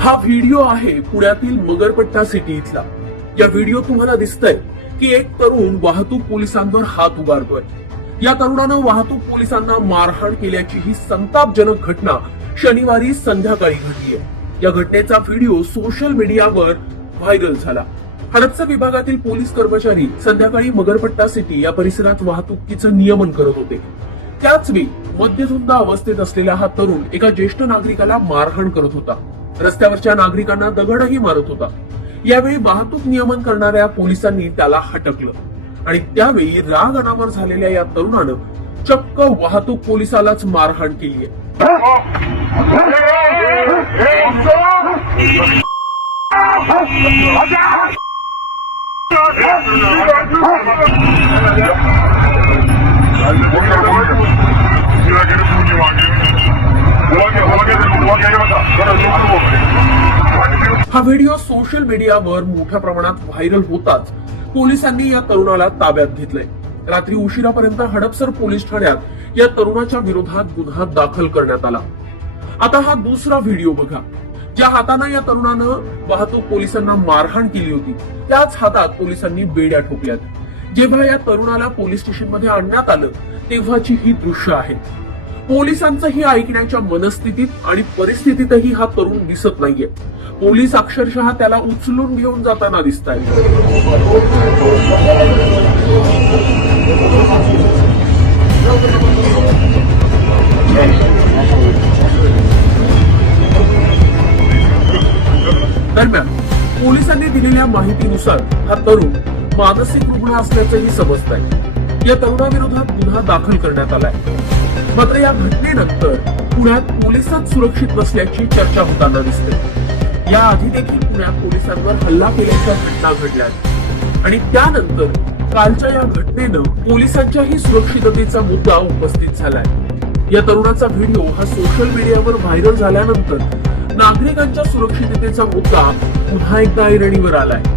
हा व्हिडिओ आहे पुण्यातील मगरपट्टा सिटी इथला या व्हिडिओ तुम्हाला दिसतंय की एक तरुण वाहतूक पोलिसांवर हात उभारतोय या तरुणानं वाहतूक पोलिसांना मारहाण केल्याची ही संतापजनक घटना शनिवारी संध्याकाळी घडली आहे या घटनेचा व्हिडिओ सोशल मीडियावर व्हायरल झाला हडपसा विभागातील पोलीस कर्मचारी संध्याकाळी मगरपट्टा सिटी या परिसरात वाहतुकीचं नियमन करत होते त्याच वेळी अवस्थेत असलेला हा तरुण एका ज्येष्ठ नागरिकाला मारहाण करत होता रस्त्यावरच्या नागरिकांना दगडही मारत होता यावेळी वाहतूक नियमन करणाऱ्या पोलिसांनी त्याला हटकलं आणि त्यावेळी राग अनावर झालेल्या या तरुणानं चक्क वाहतूक पोलिसालाच मारहाण केली आहे हा व्हिडिओ सोशल मीडियावर मोठ्या प्रमाणात व्हायरल होताच पोलिसांनी या तरुणाला ताब्यात घेतलंय रात्री उशिरापर्यंत हडपसर पोलीस ठाण्यात या तरुणाच्या विरोधात गुन्हा दाखल करण्यात आला आता हा दुसरा व्हिडिओ बघा ज्या हातानं या तरुणानं वाहतूक पोलिसांना मारहाण केली होती त्याच हातात पोलिसांनी बेड्या ठोकल्यात जेव्हा या तरुणाला पोलीस स्टेशन मध्ये आणण्यात आलं तेव्हाची ही दृश्य आहे पोलिसांचं ही ऐकण्याच्या मनस्थितीत आणि परिस्थितीतही हा तरुण दिसत नाहीये पोलीस अक्षरशः त्याला उचलून घेऊन जाताना दिसत पोलिसांनी दिलेल्या माहितीनुसार हा तरुण मानसिक रुग्ण असल्याचंही समजत आहे या तरुणाविरोधात गुन्हा दाखल करण्यात आलाय मात्र या घटनेनंतर पुण्यात पोलिसात सुरक्षित नसल्याची चर्चा होताना दिसते या आधी देखील पुण्यात पोलिसांवर हल्ला केल्याच्या घटना घडल्या आणि त्यानंतर कालच्या या घटनेनं पोलिसांच्याही सुरक्षिततेचा मुद्दा उपस्थित झालाय या तरुणाचा व्हिडिओ हा सोशल मीडियावर व्हायरल झाल्यानंतर नागरिकांच्या सुरक्षिततेचा मुद्दा पुन्हा एकदा ऐरणीवर आलाय